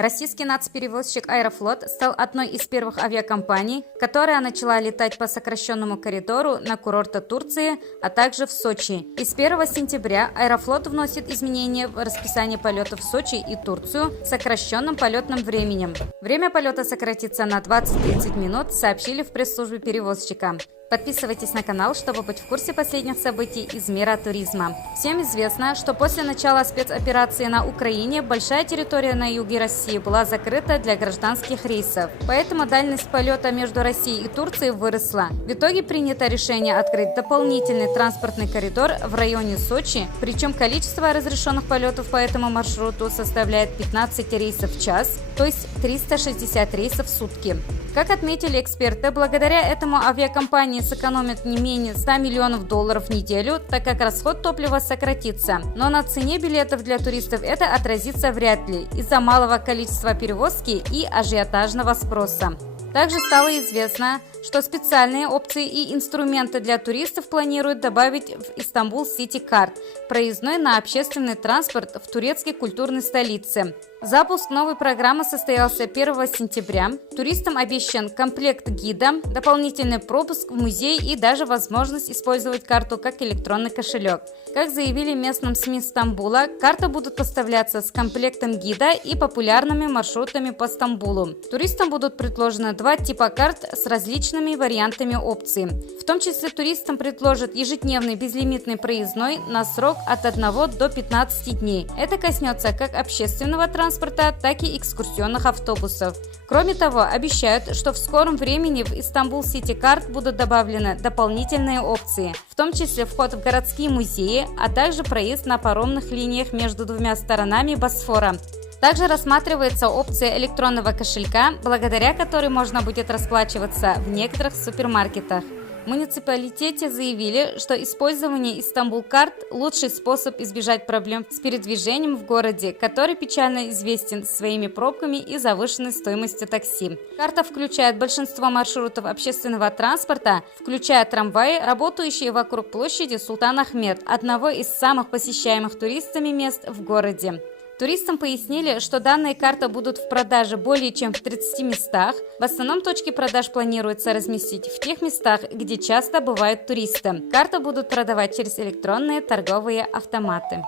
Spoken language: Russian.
Российский нацперевозчик «Аэрофлот» стал одной из первых авиакомпаний, которая начала летать по сокращенному коридору на курорты Турции, а также в Сочи. И с 1 сентября «Аэрофлот» вносит изменения в расписание полетов в Сочи и Турцию с сокращенным полетным временем. Время полета сократится на 20-30 минут, сообщили в пресс-службе перевозчика. Подписывайтесь на канал, чтобы быть в курсе последних событий из мира туризма. Всем известно, что после начала спецоперации на Украине большая территория на юге России была закрыта для гражданских рейсов. Поэтому дальность полета между Россией и Турцией выросла. В итоге принято решение открыть дополнительный транспортный коридор в районе Сочи, причем количество разрешенных полетов по этому маршруту составляет 15 рейсов в час, то есть 360 рейсов в сутки. Как отметили эксперты, благодаря этому авиакомпании сэкономят не менее 100 миллионов долларов в неделю, так как расход топлива сократится. Но на цене билетов для туристов это отразится вряд ли из-за малого количества перевозки и ажиотажного спроса. Также стало известно, что специальные опции и инструменты для туристов планируют добавить в Istanbul City Card, проездной на общественный транспорт в турецкой культурной столице. Запуск новой программы состоялся 1 сентября. Туристам обещан комплект гида, дополнительный пропуск в музей и даже возможность использовать карту как электронный кошелек. Как заявили местным СМИ Стамбула, карты будут поставляться с комплектом гида и популярными маршрутами по Стамбулу. Туристам будут предложены два типа карт с различными вариантами опций. В том числе туристам предложат ежедневный безлимитный проездной на срок от 1 до 15 дней. Это коснется как общественного транспорта, так и экскурсионных автобусов. Кроме того, обещают, что в скором времени в Istanbul City Card будут добавлены дополнительные опции, в том числе вход в городские музеи, а также проезд на паромных линиях между двумя сторонами Босфора. Также рассматривается опция электронного кошелька, благодаря которой можно будет расплачиваться в некоторых супермаркетах. В муниципалитете заявили, что использование Istanbul Card – лучший способ избежать проблем с передвижением в городе, который печально известен своими пробками и завышенной стоимостью такси. Карта включает большинство маршрутов общественного транспорта, включая трамваи, работающие вокруг площади Султан Ахмед, одного из самых посещаемых туристами мест в городе. Туристам пояснили, что данные карты будут в продаже более чем в 30 местах. В основном точки продаж планируется разместить в тех местах, где часто бывают туристы. Карты будут продавать через электронные торговые автоматы.